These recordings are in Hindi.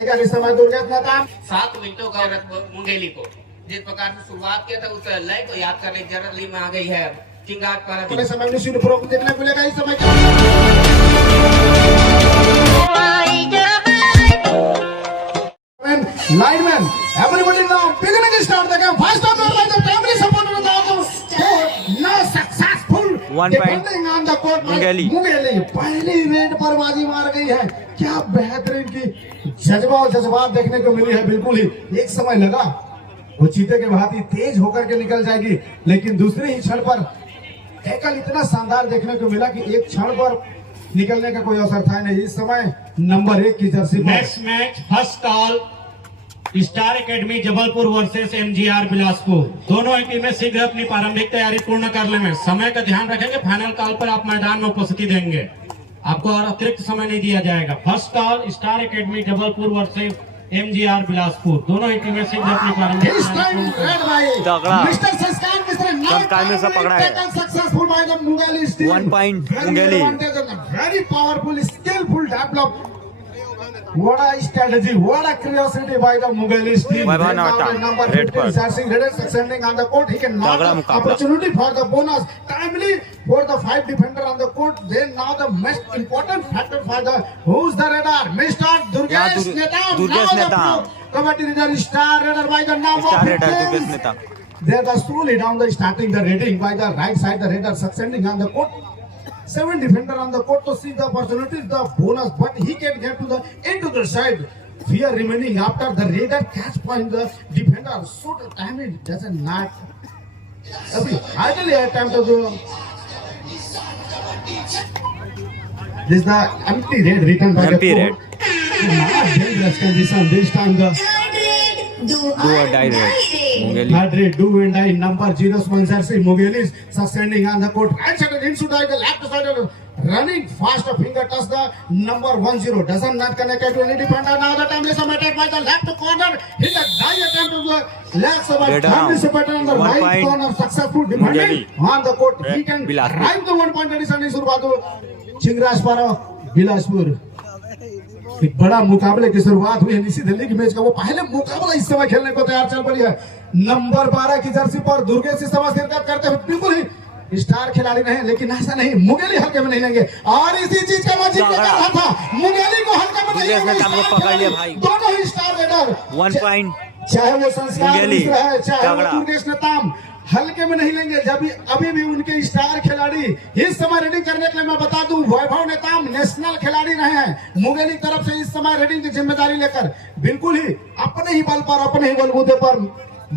इस समय दुर्घटना था 7 मिनटों का मुंगेली को जिस प्रकार से शुरुआत किया था उस लय को याद करने की जरूरत में आ गई है। चिंगार पर समय देखने को मिलेगा इस समय lineman, everybody now beginning to start the game. First of all, the family supporter of the now successful 1 point defending on the court. Mungeli पहली रेड पर बाजी मार गई है। क्या बेहतरीन की जज्बा और जज्बात देखने को मिली है। बिल्कुल ही एक समय लगा वो चीते के भांति तेज होकर के निकल जाएगी, लेकिन दूसरे ही क्षण पर टैकल इतना शानदार देखने को मिला कि एक क्षण पर निकलने का कोई अवसर था नहीं। इस समय नंबर 1 की Jersey next match first call star academy Jabalpur versus MGR Bilaspur. दोनों ही टीमें शीघ्र अपनी प्रारंभिक तैयारी पूर्ण कर लेंगे। समय का ध्यान रखेंगे। फाइनल कॉल पर आप मैदान में उपस्थिति देंगे, आपको और अतिरिक्त समय नहीं दिया जाएगा। First call star academy Jabalpur versus MGR Bilaspur. दोनों ही टीमें शीघ्र अपनी प्रारंभिक में से पकड़ा है। 1 point Mungeli. Very powerful, skillful develop. What a strategy! What a curiosity by the Mughali's team. Number 15, Sarsing Redder ascending on the court. He can not opportunity for the bonus. Timely for the 5 defender on the court. Then now the most important factor for the who's the Redder? Mr. Durgesh Netam. Kabaddi Redder, Star Redder by the number 15. They are slowly down the starting the rating by the right side. The Redder ascending on the court. 7 defender on the court to see the opportunities, the bonus, but he can get to the end of the side. Fear remaining after the Raider catch point the defender. So the time it doesn't not. Ideally attempt to do. This is the empty red written by empty the red. Not dangerous condition this time the. Do or die red. Mugheli. Madrid do and die number 0 jersey Mugheli is standing on the court. Right side into the left side running fast finger touch the number 10 doesn't not connect to any defender. Now the time is attacked by the left corner. Hit a die attempt to the left side. Time is better on the right corner. Successful defending on the court. He can drive the 1 point addition in Surbadu. Chingraj para Bilaspur. एक बड़ा मुकाबले की शुरुआत हुई है निशी दिल्ली की मैच का। वो पहले मुकाबला इस समय खेलने को तैयार चल पड़ी है। नंबर 12 की जर्सी पर दुर्गेश इस समय शिरकत करते हुए बिल्कुल ही स्टार खिलाड़ी नहीं, लेकिन ऐसा नहीं मुंगेली हल्के में नहीं लेंगे। और इसी चीज का मैं जिक्र कर रहा था, मुंगेली को हल्के में नहीं लेंगे। पकड़ लिया भाई। दोनों ही स्टार रेडर 1 point चाहे वो संस्कार मिश्रा है, चाहे वो तगड़ा। दुर्गेश नेताम हल्के में नहीं लेंगे। जब अभी भी उनके स्टार खिलाड़ी इस समय रेडिंग करने के लिए मैं बता दूं, वैभव नेताम नेशनल खिलाड़ी रहे हैं। मुंगेली तरफ से इस समय रेडिंग की जिम्मेदारी लेकर बिल्कुल ही अपने ही बल पर, अपने ही बलबूते पर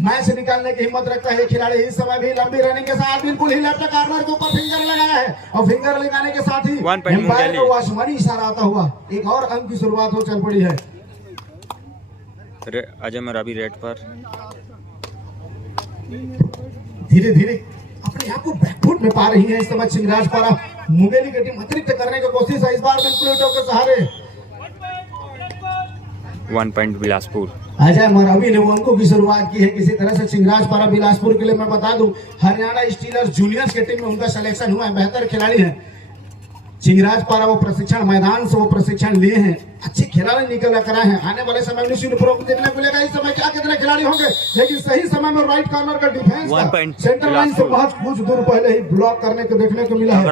मैच निकालने की हिम्मत रखता है खिलाड़ी। इस समय भी लंबी रनिंग के साथ बिल्कुल ही लेफ्ट कॉर्नर के ऊपर फिंगर लगाया है और फिंगर लगाने के साथ ही एम्पायर को आसमानी इशारा आता हुआ एक और अंक की शुरुआत हो चल पड़ी है। अजय मरावी रेड पर धीरे धीरे अपने आप को बैकफुट में पा रही है इस समय चिंगराज पारा। मुंगेली की टीम अतिरिक्त करने की कोशिश है इस बार बिल्कुल के सहारे। 1 point बिलासपुर। अजय मरावी ने अंकों की शुरुआत की है किसी तरह से। चिंगराज पारा बिलासपुर के लिए मैं बता दूं, हरियाणा स्टीलर्स जूनियर्स की टीम में उनका सिलेक्शन हुआ है। बेहतर खिलाड़ी है चिंगराज पारा। वो प्रशिक्षण मैदान से वो प्रशिक्षण लिए हैं, अच्छे खिलाड़ी निकल कर आए हैं। आने वाले समय में देखने को मिलेगा इस समय क्या कितने खिलाड़ी होंगे, लेकिन सही समय में राइट कॉर्नर का डिफेंस सेंटर लाइन से बहुत कुछ दूर पहले ही ब्लॉक करने को देखने को मिला है।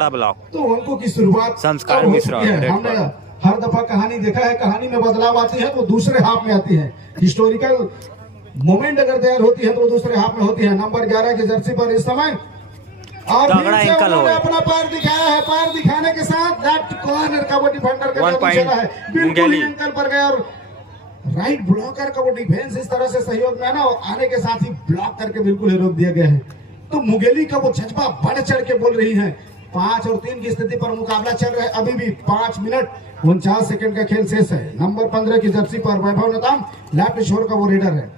तो अंकों की शुरुआत संस्कार मिश्रा। हमने हर दफा कहानी देखा है, कहानी में बदलाव आती है तो दूसरे हाफ में आती है। हिस्टोरिकल मोमेंट अगर तैयार होती है तो दूसरे हाफ में होती है। नंबर 11 की जर्सी पर इस समय और अपना पैर दिखाया है। पैर दिखाने के साथ लेफ्ट कॉर्नर का वो डिफेंडर का है बिल्कुल एंकल पर गया और राइट ब्लॉकर का वो डिफेंस इस तरह से सहयोग में ना आने के साथ ही ब्लॉक करके बिल्कुल रोक दिया गया है। तो मुंगेली का वो जज्बा बढ़ चढ़ के बोल रही है। 5 और 3 की स्थिति पर मुकाबला चल रहा है। अभी भी 5 मिनट 49 सेकंड का खेल शेष है। नंबर 15 की जर्सी पर वैभव नेताम लेफ्ट शोर का वो रेडर है।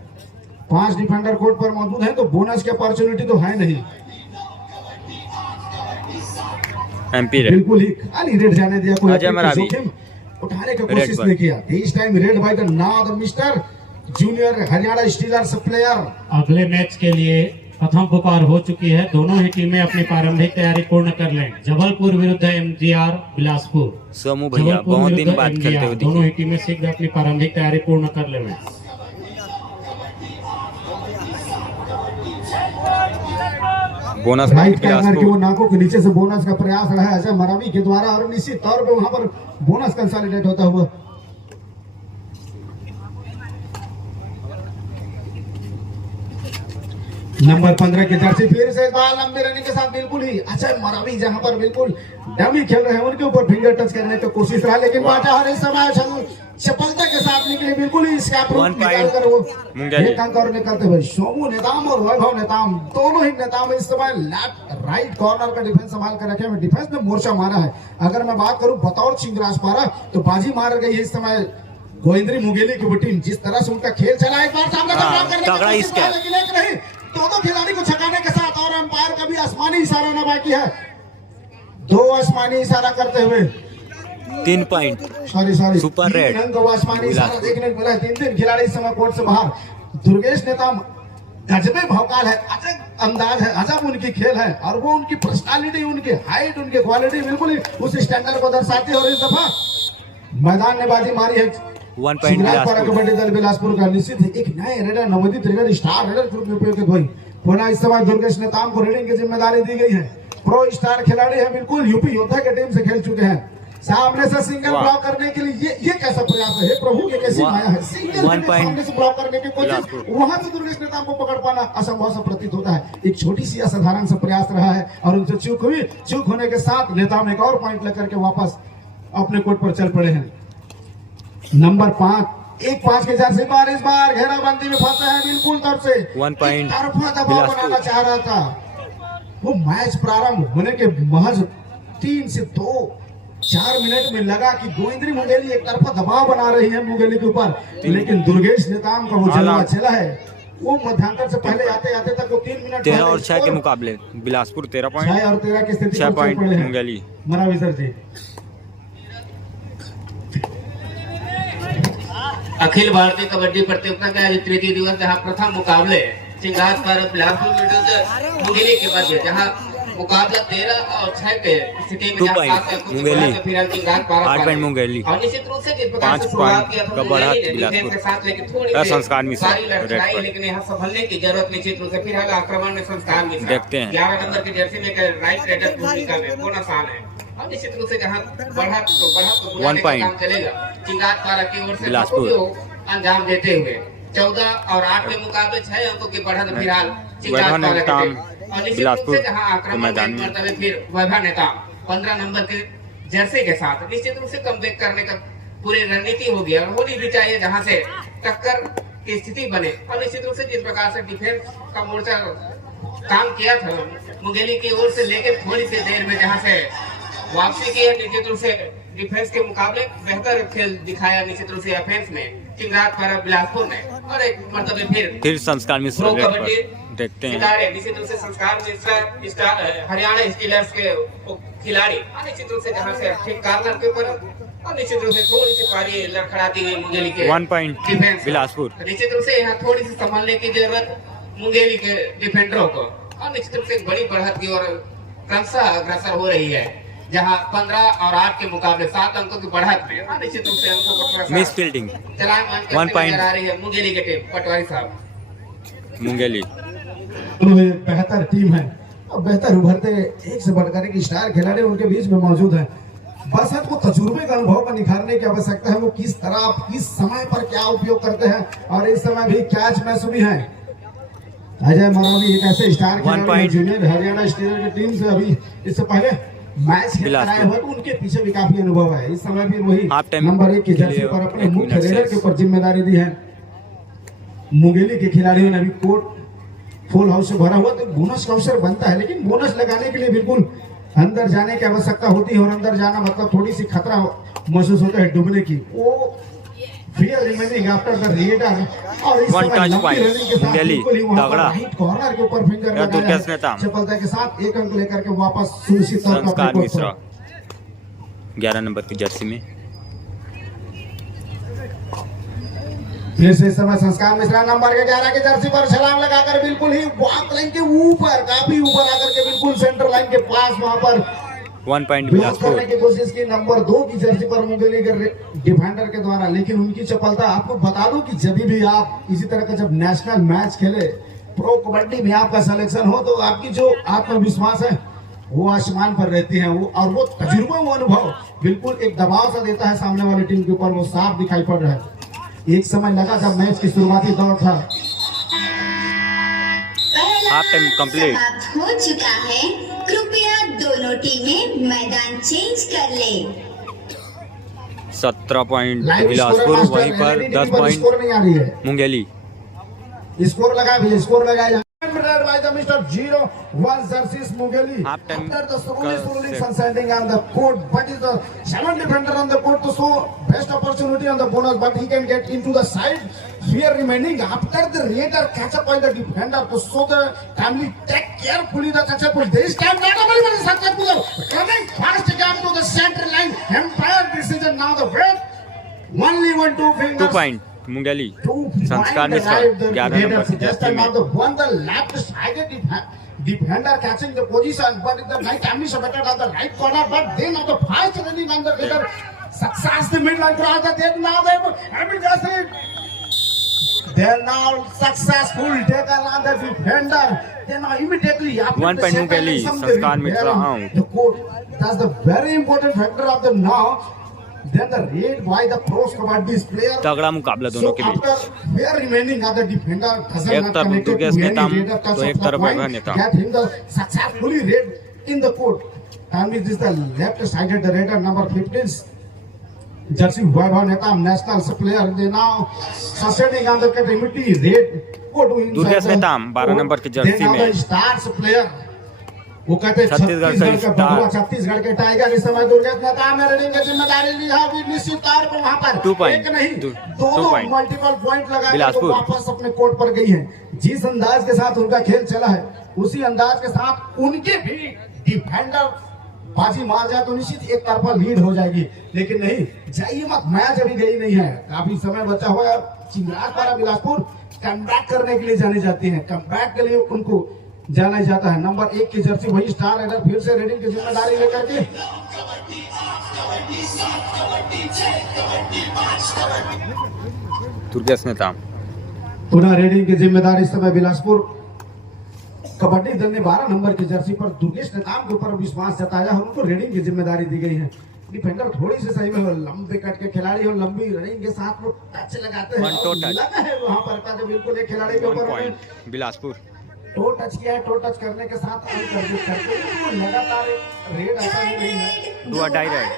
5 डिफेंडर कोर्ट पर मौजूद है तो बोनस की अपॉर्चुनिटी तो है नहीं। एमपी बिल्कुल ही खाली रेड जाने दिया, कोई जोखिम उठाने की कोशिश नहीं किया। इस टाइम रेड बाय द नाम mister junior Haryana stealers player. अगले मैच के लिए प्रथम पुकार हो चुकी है। दोनों ही टीमें अपनी प्रारंभिक तैयारी पूर्ण कर लें। जबलपुर विरुद्ध एमजीआर बिलासपुर। सोमू भैया जबलपुर बहुत विरुद्ध दिन बाद खेलते MGR, हुए दोनों ही दिखे। टीमें शीघ्र अपनी प्रारंभिक तैयारी पूर्ण कर लें। बोनस राइट कॉर्नर के वो बिलासपुर नाकों के नीचे से बोनस का प्रयास रहा है अजय मरावी के द्वारा और निश्चित तौर पे वहां पर बोनस कंसोलिडेट होता हुआ। नंबर 15 की जर्सी फिर से बाल लंबी रनिंग के साथ बिल्कुल ही अजय मरावी जहां पर बिल्कुल डमी खेल रहे हैं उनके ऊपर फिंगर टच करने की कोशिश रहा लेकिन बाटा हर इस समय सफलता के साथ निकली बिल्कुल ही स्कैप रूट 1 निकाल कर वो मुंगेली। एक अंक और निकलते हुए सोमू नेताम और वैभव नेताम दोनों ही नेताम इस समय लेफ्ट राइट कॉर्नर का डिफेंस संभाल कर रखे हैं। डिफेंस में मोर्चा मारा है। अगर मैं बात करूं बतौर चिंगराज पारा तो बाजी मार गई है इस समय गोविंद्री मुंगेली की वो टीम। जिस तरह से उनका खेल चला एक बार सामने टकराव करने की तगड़ा कोशिश स्कैप। की, लेकिन नहीं दोनों खिलाड़ी को छकाने के साथ और अंपायर का भी आसमानी इशारा न बाकी है। दो आसमानी इशारा करते हुए 3 पॉइंट सॉरी सुपर रेड। अंक वो आसमानी इशारा देखने को मिला है। तीन खिलाड़ी इस समय कोर्ट से बाहर। दुर्गेश नेताम गजबे भौकाल है, अजब अंदाज है, अजब उनकी खेल है और वो उनकी पर्सनालिटी, उनकी हाइट, उनकी क्वालिटी बिल्कुल ही उस स्टैंडर्ड को दर्शाती है। और इस दफा मैदान ने बाजी मारी है 1 पॉइंट बिलासपुर। कबड्डी दल बिलासपुर का निश्चित है एक नए रेडर नवोदित रेडर स्टार रेडर ग्रुप में उपयोग हुई होना। इस समय दुर्गेश नेताम को रेडिंग की जिम्मेदारी दी गई है। प्रो स्टार खिलाड़ी है, बिल्कुल यूपी योद्धा के टीम से खेल चुके हैं। सामने से सिंगल वाह। ब्लॉक करने के लिए ये कैसा प्रयास है, हे प्रभु ये कैसी माया है। सिंगल 1 पॉइंट सामने से ब्लॉक करने की कोशिश, बिलासपुर। वहां से दुर्गेश नेताम को पकड़ पाना असंभव सा प्रतीत होता है। एक छोटी सी असाधारण सा प्रयास रहा है और उनसे चूक हुई। चूक होने के साथ नेताम एक और पॉइंट लेकर के वापस अपने कोर्ट पर चल पड़े हैं। नंबर 5 के जर्सी पर इस बार घेराबंदी में फंसे हैं बिल्कुल तरफ से 1 पॉइंट तरफा दबाव बिलासपुर। बनाना चाह रहा था। वो मैच प्रारंभ होने के महज 3 से 4 मिनट में लगा कि गोविंद्री मुंगेली एक तरफा दबाव बना रही है मुंगेली के ऊपर, लेकिन दुर्गेश नेताम का वो जलवा चला है। वो मध्यांतर से पहले आते आते तक वो 3 मिनट 13 और 6 के मुकाबले बिलासपुर 13 6 पॉइंट और 13 की स्थिति 6 पर चल पॉइंट पड़े हैं। मुंगेली। मरावी सर जी अखिल भारतीय कबड्डी प्रतियोगिता का आज तृतीय दिवस जहां प्रथम मुकाबले चिंगास पर बिलासपुर विरुद्ध मुंगेली के मध्य जहां मुकाबला 13 और 6 के स्थिति में 2 जहां पॉइंट 7 अंकों की मुंगेली, बढ़त से फिलहाल चिंगास 8 पॉइंट मुंगेली, और निश्चित रूप से जिस प्रकार 5 से शुरुआत किया पॉइंट था का बढ़त मुंगेली ने बिलासपुर। डिफेंस के साथ लेकिन थोड़ी या सी संस्कार मिश्रा, भारी लड़ाई रेड पर। लेकिन यहाँ संभलने की जरूरत निश्चित रूप से फिलहाल आक्रमण में संस्कार मिश्रा देखते हैं। 11 नंबर की जर्सी में एक राइट रेडर भूमिका में बोनस आन है और निश्चित रूप से जहां बढ़त को बुलाने का पॉइंट काम चलेगा चिंगास पारा की ओर से बिलासपुर। अंजाम देते हुए 14 और 8 के मुकाबले 6 अंकों की बढ़त फिलहाल चिंगास वैभव पारा नेताम, के टीम। और निश्चित रूप बिलासपुर से जहां आक्रमण मैदान में में। मरतबे फिर वैभव नेताम 15 नंबर के जर्सी के साथ निश्चित रूप से कमबैक करने का पूरी रणनीति हो गया और होनी भी चाहिए जहां से टक्कर की स्थिति बने। और निश्चित रूप से जिस प्रकार से डिफेंस का मोर्चा काम किया था मुंगेली की ओर से लेकर थोड़ी सी देर में जहां से वापसी की है, निश्चित रूप से डिफेंस के मुकाबले बेहतर खेल दिखाया निश्चित रूप से ऑफेंस में चिंगास पर बिलासपुर में। और एक मरतबे फिर संस्कार मिश्रा प्रो रेड कबड्डी पर देखते हैं। सितारे निश्चित रूप से संस्कार मिश्रा हरियाणा स्टीलर्स के खिलाड़ी निश्चित रूप से जहां से ठीक कार्नर के ऊपर और निश्चित रूप से थोड़ी सी पारी लड़खड़ाती हुई मुंगेली के 1 पॉइंट डिफेंस बिलासपुर। निश्चित रूप से यहाँ थोड़ी सी संभालने की जरूरत मुंगेली के डिफेंडरों को और निश्चित रूप से एक बड़ी बढ़त की ओर क्रमशः अग्रसर हो रही है जहां 15 और 8 के मुकाबले 7 अंकों की बढ़त में और निश्चित रूप से अंकों को थोड़ा सा मिस फील्डिंग चलायमान 1 करते पॉइंट नजर आ रही है मुंगेली की टीम। पटवारी साहब मुंगेली। बेहतर टीम है और बेहतर उभरते एक से बढ़कर एक स्टार खिलाड़ी उनके बीच में मौजूद है। बस आपको तजुर्बे का अनुभव का निखारने की आवश्यकता है। वो किस तरह किस समय पर क्या उपयोग करते हैं और इस समय भी कैच मैच भी है। अजय मरावी एक ऐसे स्टार खिलाड़ी point। जूनियर हरियाणा स्टीलर की टीम से अभी इससे पहले मैच खेल कर आए हुए तो उनके पीछे भी काफी अनुभव है। इस समय भी वही हाफ टाइम नंबर 1 की के जर्सी लिए पर अपने 1 मुख्य मिनट रेडर से के ऊपर जिम्मेदारी दी है। मुंगेली के खिलाड़ियों ने अभी कोर्ट फुल हाउस से भरा हुआ तो बोनस का अवसर बनता है, लेकिन बोनस लगाने के लिए बिल्कुल अंदर जाने की आवश्यकता होती है और अंदर जाना मतलब थोड़ी सी खतरा महसूस होता है डूबने की। वो fear remaining after the raider और इस One समय touch लंबी point, रनिंग के साथ मुंगेली, बिल्कुल ही वहां पर तगड़ा। राइट कॉर्नर के ऊपर फिंगर या लगाया दुर्गेश है। नेताम। सफलता के साथ 1 अंक लेकर के वापस सुनिश्चित तौर पर संस्कार अपने कोर्ट मिश्रा पर। 11 नंबर की जर्सी में। फिर से इस समय संस्कार मिश्रा नंबर 11 की जर्सी पर छलांग लगाकर बिल्कुल ही वॉक लाइन के ऊपर, काफी ऊपर आकर के बिल्कुल सेंटर लाइन के पास वहां पर 1 पॉइंट ब्लॉक बिलासपुर। करने की कोशिश की नंबर 2 की जर्सी पर मुंगेली के डिफेंडर के द्वारा, लेकिन उनकी चपलता। आपको बता दूं कि जब भी आप इसी तरह का जब नेशनल मैच खेले, प्रो कबड्डी में आपका सिलेक्शन हो, तो आपकी जो आत्मविश्वास है वो आसमान पर रहती है, वो और वो तजुर्बा, वो अनुभव बिल्कुल एक दबाव सा देता है सामने वाली टीम के ऊपर, वो साफ दिखाई पड़ रहा है। एक समय लगा जब मैच की शुरुआती दौर था। Half time complete. समाप्त हो चुका है, कृपया दोनों टीमें मैदान चेंज कर ले। 17 पॉइंट लाइव बिलासपुर, स्कोर वहीं पर मास्टर 10 स्कोर पॉइंट नहीं आ रही है। मुंगेली। स्कोर लगा भी, स्कोर लगाया by the Mr. 0-1 jerseys Mughali. Half time After the slowly set. sun setting on the court, but is the 7 defender on the court to show best opportunity on the bonus, but he can get into the side. Fear remaining after the raider catch up by the defender to show the timely take carefully the successful. This time not only was successful, coming fast again to the center line. Empire decision now the wait. Only 1-2 fingers. 2 point Mungeli. To संस्कार find the Mishra right, the 11 number defender, की just जर्सी now में। the one the left sided defender catching the position, but the right timely submitted on the right corner, but then on the fast running on the leader, success the midline cross, the then now they have just it. They're now successful taken on the defender. Then now immediately after 1 point Mughali, संस्कार Mishra out. the court, that's the very important factor of the now. Then the raid by the pros kabaddi player. तगड़ा मुकाबला दोनों के बीच। We are remaining at the defender. एक तरफ दुर्गेश नेताम, तो एक तरफ वैभव Netam. Get him the successfully raid in the court. And this is the left sided the raider number 15. Jersey Vaibhav Netam, national player. They now sustaining on the category raid. Go to inside Durgesh the Netam 12 number की court. जर्सी Then now में। the stars player. वो कहते हैं छत्तीसगढ़ छत्तीसगढ़ से का स्टार। बबुआ, छत्तीसगढ़ के टाइगर इस समय दुर्गेश नेताम ने रेडिंग की जिम्मेदारी ली है, अभी निश्चित तौर पर वहां पर 2 पॉइंट, एक नहीं 2 दोनों पॉइंट। मल्टीपल पॉइंट लगा के बिलासपुर। तो वापस अपने कोर्ट पर गई हैं। जिस अंदाज के साथ उनका खेल चला है, उसी अंदाज के साथ उनके भी डिफेंडर बाजी मार जाए तो निश्चित एक तरफा लीड हो जाएगी, लेकिन नहीं, जाइए मत, मैच अभी गई नहीं है, काफी समय बचा हुआ है। चिंगराजपारा बिलासपुर कमबैक करने के लिए जानी जाती है, कमबैक के लिए उनको जाना जाता है। नंबर 1 की जर्सी वही स्टार राइडर फिर से रेडिंग की जिम्मेदारी लेकर के दुर्गेश नेताम। पुनः रेडिंग की जिम्मेदारी इस समय बिलासपुर कबड्डी दल ने 12 नंबर की जर्सी पर दुर्गेश नेताम के ऊपर विश्वास जताया और उनको रेडिंग की जिम्मेदारी दी गई है। डिफेंडर थोड़ी सी सही में लंबे कट के खिलाड़ी और लंबी रनिंग के साथ वो टच लगाते हैं, 1-2 टच। लगा है वहां पर बिल्कुल एक खिलाड़ी के 1 ऊपर पॉइंट बिलासपुर। टो टच किया है, टो टच करने के साथ करते लगातार रेड आता ही नहीं है। दुआ डायरेक्ट।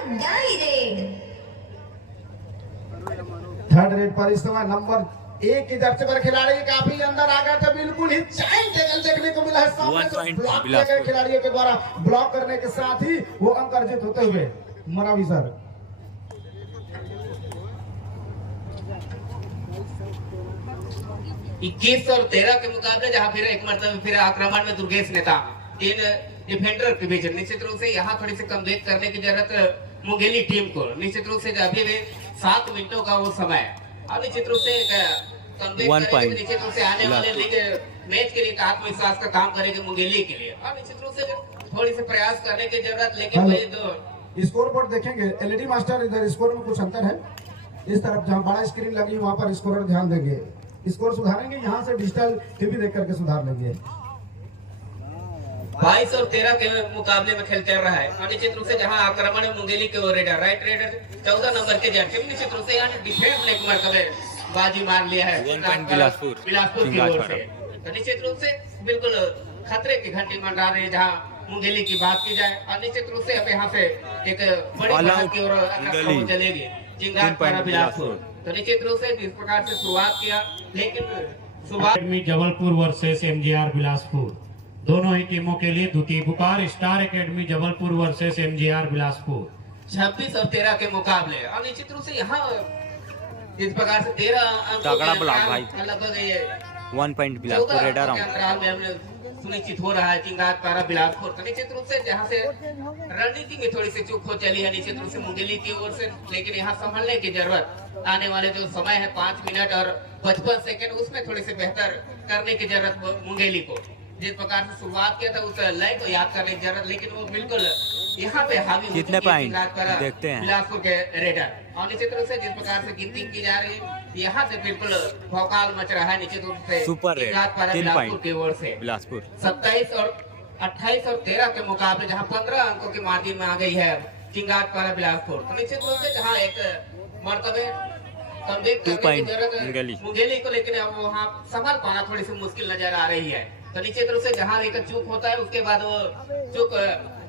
थर्ड रेड पर इस समय नंबर 1 की जर्सी पर खिलाड़ी काफी अंदर आ गए थे, बिल्कुल ही चाइन टेकल देखने को मिला है सामने 1 से पॉइंट ब्लॉक किए बिलासपुर। गए खिलाड़ियों के द्वारा ब्लॉक करने के साथ ही वो अंक अर्जित होते हुए मरावी सर 21 और 13 के मुकाबले जहां फिर एक मरतबा फिर आक्रमण में दुर्गेश नेता 3 डिफेंडर के बीच निश्चित रूप से यहाँ थोड़ी सी कम बैक करने की जरूरत मुंगेली टीम को। निश्चित रूप से अभी भी 7 मिनटों का वो समय अब निश्चित रूप से कम बैक 1 पॉइंट निश्चित रूप से आने वाले लीग मैच के लिए एक आत्मविश्वास का काम करेगी मुंगेली के लिए और निश्चित रूप से थोड़ी सी प्रयास करने की जरूरत, लेकिन वही तो स्कोर बोर्ड देखेंगे एलईडी मास्टर, इधर स्कोर में कुछ अंतर है, इस तरफ जहाँ बड़ा स्क्रीन लगी वहाँ पर स्कोर ध्यान देंगे, स्कोर सुधारेंगे, यहाँ से डिजिटल टीवी देख करके सुधार लेंगे। 22 और 13 के मुकाबले में खेल चल रहा है और निश्चित रूप से जहां आक्रमण में मुंगेली के रेडर राइट रेडर 14 नंबर के जर्सी निश्चित रूप से यहाँ डिफेंस ने एक मरतबे बाजी मार लिया है बिलासपुर की ओर से। तो निश्चित रूप से बिल्कुल खतरे की घंटी मंडरा रही है जहाँ मुंगेली की बात की जाए और निश्चित रूप से अब यहाँ से एक बड़ी बढ़त की ओर चलेगी चिंगारपारा बिलासपुर। तो निश्चित रूप से इस प्रकार से शुरुआत किया, लेकिन शुरुआत जबलपुर वर्सेस एमजीआर बिलासपुर, दोनों ही टीमों के लिए द्वितीय पुकार। Star academy Jabalpur versus MGR Bilaspur 26 और 13 के मुकाबले और निश्चित रूप से यहाँ इस प्रकार से 13 तगड़ा ब्लॉक भाई। लगभग ये 1 पॉइंट बिलासपुर रेडर अंतराल में हमने सुनिश्चित हो रहा है चिंगात पारा बिलासपुर। तो निश्चित रूप से जहाँ से रणनीति में थोड़ी सी चूक हो चली है निश्चित रूप से मुंगेली की ओर से, लेकिन यहाँ संभलने की जरूरत, आने वाले जो समय है 5 मिनट और 55 सेकंड, उसमें थोड़ी सी बेहतर करने की जरूरत मुंगेली को। जिस प्रकार से शुरुआत किया था उस लय को याद करने की जरूरत, लेकिन वो बिल्कुल यहाँ पे हावी हो कितने चुकी है पॉइंट चिंगात पारा देखते हैं। बिलासपुर के रेडर। और निश्चित रूप से जिस प्रकार से गिनती की जा रही है यहाँ से बिल्कुल भौकाल मच रहा है निश्चित रूप से सुपर रेड, चिंगात पारा 3 बिलासपुर पॉइंट की ओर से। बिलासपुर 27 और 28 और 13 के मुकाबले जहां 15 अंकों की मार्जिन में आ गई है चिंगात पारा बिलासपुर। तो निश्चित रूप से जहां एक मर्तबे कमबैक करने की पॉइंट जरूरत मुंगेली को, लेकिन अब वहां संभाल पाना थोड़ी सी मुश्किल नजर आ रही है। तो निश्चित रूप से जहां एक चूक होता है उसके बाद वो चूक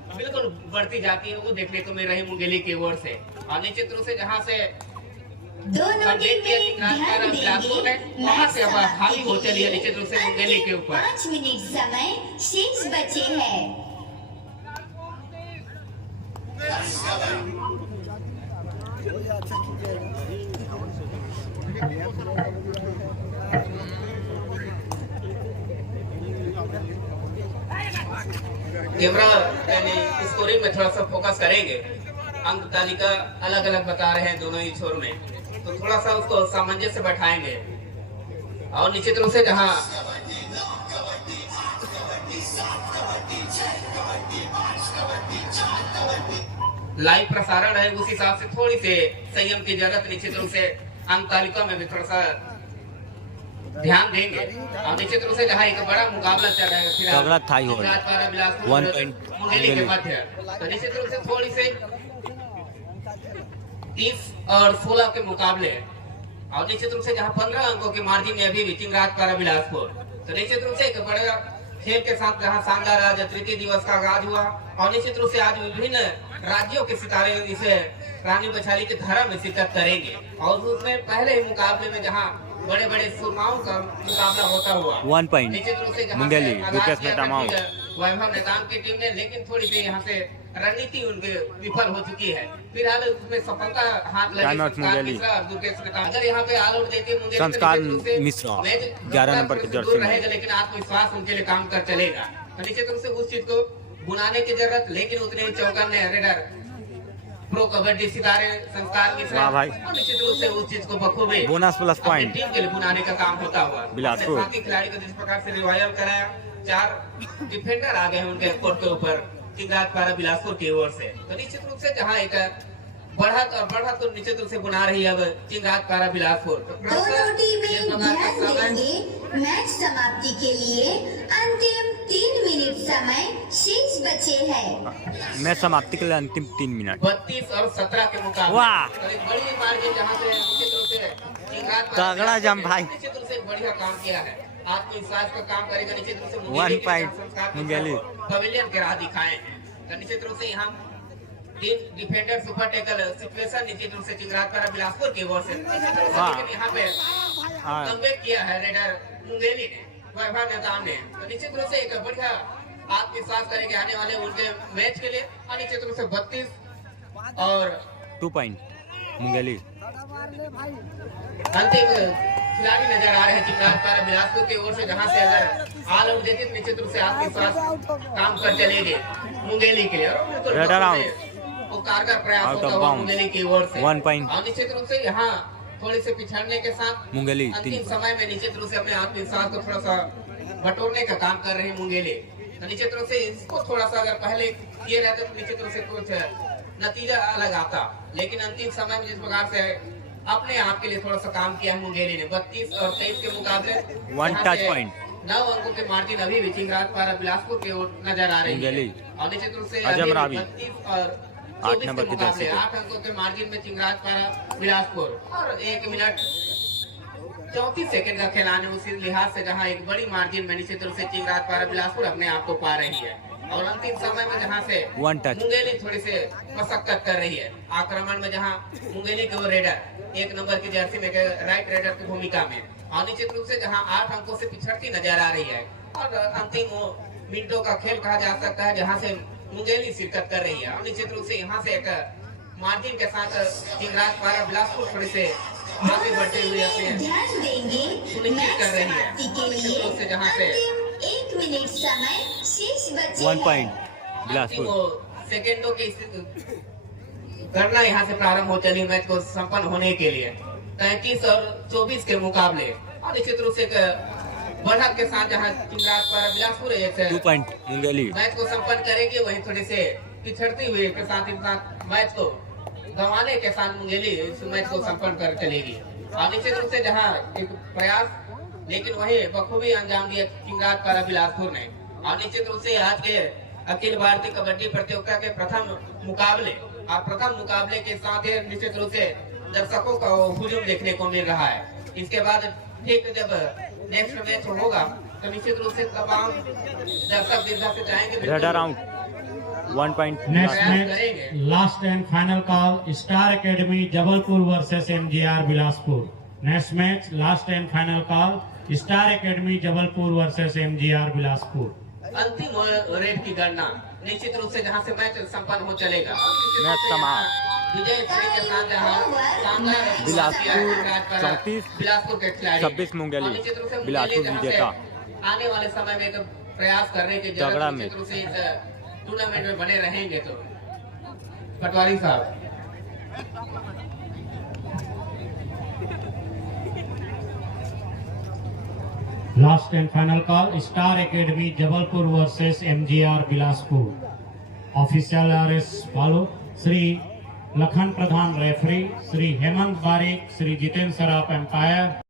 बिल्कुल बढ़ती जाती है, वो देखने को मिल रही मुंगेली की ओर से। और निश्चित रूप से जहां से दोनों कमबैक किया चिंगात पारा बिलासपुर ने, वहां से अब हावी हो चली है निश्चित रूप से मुंगेली के ऊपर। 5 मिनट समय शेष बचे हैं। कैमरा यानी स्कोरिंग में थोड़ा सा फोकस करेंगे। अंक तालिका अलग अलग बता रहे हैं दोनों ही छोर में, तो थोड़ा सा उसको सामंजस्य से बैठाएंगे। और निश्चित रूप से जहां लाइव प्रसारण है उस हिसाब से थोड़ी से संयम की जरूरत, निश्चित रूप से अंक तालिका में भी थोड़ा सा ध्यान देंगे। और निश्चित रूप से जहाँ एक बड़ा मुकाबला चल रहा है तगड़ा था ही हो चिंगात पारा बिलासपुर 1 पॉइंट मुंगेली के मध्य, तो निश्चित रूप से थोड़ी से 30 और 16 के मुकाबले, और निश्चित रूप से जहाँ 15 अंकों की मार्जिन में अभी भी चिंगात पारा बिलासपुर। तो निश्चित रूप से एक बड़ा खेल के साथ जहाँ शानदार आज तृतीय दिवस का आगाज हुआ, और निश्चित रूप से आज विभिन्न राज्यों के सितारे इसे रानी बछाली की धारा में शिरकत करेंगे। और उसमें पहले ही मुकाबले में जहाँ बड़े बड़े सुरमाओं का मुकाबला होता हुआ 1 पॉइंट निश्चित रूप से जहाँ मुंगेली से आगाज विकेट किया में था तमाम वैभव नेताम की टीम ने, लेकिन थोड़ी सी यहाँ से रणनीति उनके विफल हो चुकी है। फिलहाल उसमें सफलता हाथ लगी टाइम आउट संस्कार मुंगेली। मिश्रा और दुर्गेश नेताम। अगर यहाँ पे ऑल आउट देती है मुंगेली तो संस्कार निश्चित रूप से मिश्रा, मैच 11 नंबर के दूर जर्सी में। रहेगा, लेकिन आत्मविश्वास उनके लिए काम कर चलेगा। तो निश्चित रूप से उस चीज को बुनाने की जरूरत, लेकिन उतने ही चौकन ने रेडर प्रो कबड्डी सितारे संस्कार मिश्रा वाह भाई। और निश्चित रूप से उस चीज को बखूबी बोनस प्लस अपनी पॉइंट टीम के लिए बुनाने का काम होता हुआ बिलासपुर। साथ ही खिलाड़ी को जिस प्रकार से रिवाइवल कराया, 4 डिफेंडर आ गए हैं उनके कोर्ट के ऊपर चिंगात पारा बिलासपुर की ओर से। तो निश्चित रूप से जहां एक बढ़त तो निश्चित रूप से बुना रही है अब चिंगात पारा बिलासपुर। तो दोनों टीमें जिस प्रकार का ध्यान समय देंगे। मैच समाप्ति के लिए अंतिम 3 मिनट समय शेष बचे हैं। मैच समाप्ति के लिए अंतिम 3 मिनट 32 और 17 के मुकाबले। वाह! तो एक बड़ी मार्जिन जहां से निश्चित रूप से चिंगात पारा तगड़ा जम भाई। निश्चित रूप से एक बढ़िया काम किया है, आत्मविश्वास का काम करेगा। निश्चित रूप से 1 मुंगेली के पॉइंट संस्कार मुंगेली पवेलियन के राह दिखाए हैं। तो निश्चित रूप से यहाँ 3 डिफेंडर सुपर टैकल सिचुएशन निश्चित रूप से चिंगात पारा बिलासपुर की ओर से निश्चित रूप से, हाँ। लेकिन यहाँ पे हाँ। कमबैक किया है रेडर मुंगेली ने, वैभव नेताम ने। तो निश्चित रूप से एक बढ़िया आत्मविश्वास करेंगे आने वाले उनके मैच के लिए। और निश्चित रूप से 32 और 2 पॉइंट मुंगेली अंतिम खिलाड़ी नजर आ रहे हैं चिंगात पारा बिलासपुर की ओर से, जहां से अगर ऑल आउट देते तो निश्चित रूप से आत्मविश्वास काम कर चलेंगे मुंगेली के लिए। और बिल्कुल रेडर वो कारगर प्रयास आउट होता ऑफ हुआ बाउंड मुंगेली की ओर से 1 पॉइंट और निश्चित रूप से यहाँ थोड़ी से पिछड़ने के साथ मुंगेली अंतिम 3 समय में निश्चित रूप से अपने आत्मविश्वास को थोड़ा सा बटोरने का काम कर रहे हैं मुंगेली। तो निश्चित रूप से इसको थोड़ा सा अगर पहले किए रहते तो निश्चित रूप से कुछ नतीजा अलग आता, लेकिन अंतिम समय में जिस प्रकार से अपने आप के लिए थोड़ा सा काम किया है मुंगेली ने 32 और 23 के मुकाबले 1 टच पॉइंट 9 अंकों के मार्जिन अभी भी चिंगात पारा बिलासपुर की ओर नजर आ रही है। मुंगेली और निश्चित रूप से अजम अभी रावी 32 और 8 24 नंबर के की जर्सी मुकाबले पे। 8 अंकों के मार्जिन में चिंगात पारा बिलासपुर और 1 मिनट 34 सेकंड का खेल आने उसी लिहाज से जहां एक बड़ी मार्जिन में निश्चित रूप से चिंगात पारा बिलासपुर अपने आप को पा रही है। और अंतिम समय में जहां से 1 टच मुंगेली थोड़ी से मशक्कत कर रही है आक्रमण में, जहां मुंगेली के वो रेडर 1 नंबर की जर्सी में राइट रेडर की भूमिका में, और निश्चित रूप से जहां 8 अंकों से पिछड़ती नजर आ रही है। और अंतिम वो मिनटों का खेल कहा जा सकता है जहां से मुंगेली शिरकत कर रही है। और निश्चित रूप से यहाँ से एक मार्जिन के साथ चिंगात पारा बिलासपुर थोड़ी से आगे बढ़ते हुए अपने ध्यान देंगे। सुनिश्चित कर रही है। मैच समाप्ति के लिए निश्चित रूप से जहां से अंतिम 1 मिनट समय शेष बचे 1 हैं। पॉइंट अंतिम बिलासपुर। सेकेंडों की गणना यहाँ से प्रारंभ हो चली मैच को संपन्न होने के लिए 33 और 24 के मुकाबले और निश्चित रूप से एक बढ़त के साथ जहाँ बिलासपुर 2 पॉइंट मुंगेली। मैच को संपन्न करेगी, वहीं थोड़े से पिछड़ती हुई के साथ मैच को गंवाने के साथ मुंगेली इस मैच को संपन्न कर चलेगी। और निश्चित रूप से जहाँ एक प्रयास लेकिन वही बखूबी अंजाम दिया चिंगार पारा बिलासपुर ने। और निश्चित रूप से आज के अखिल भारतीय कबड्डी प्रतियोगिता के प्रथम मुकाबले के साथ ही निश्चित रूप से दर्शकों का हुजूम देखने को मिल रहा है। इसके बाद ठीक जब नेक्स्ट मैच होगा तो निश्चित रूप से तमाम दर्शक दीर्घा से चाहेंगे red around 1 point next match last and final call star academy Jabalpur versus MGR Bilaspur. Next match last and final call star academy Jabalpur versus MGR Bilaspur. अंतिम रेट की गणना निश्चित रूप से जहां से मैच संपन्न हो चलेगा। मैच समाप्त। विजय श्री के साथ जहां शानदार बिलासपुर 34 बिलासपुर के खिलाड़ी 26 मुंगेली। और निश्चित रूप से बिलासपुर मुंगेली जहां से विजेता। आने वाले समय में एक प्रयास करने की तगड़ा जरूरत में। निश्चित रूप से इस टूर्नामेंट में बने रहेंगे। तो पटवारी साहब last and final call star academy Jabalpur versus MGR Bilaspur. Official are as follow Shri Lakhan Pradhan referee, Shri Hemant Barik, Shri Jitendra Saraf empire.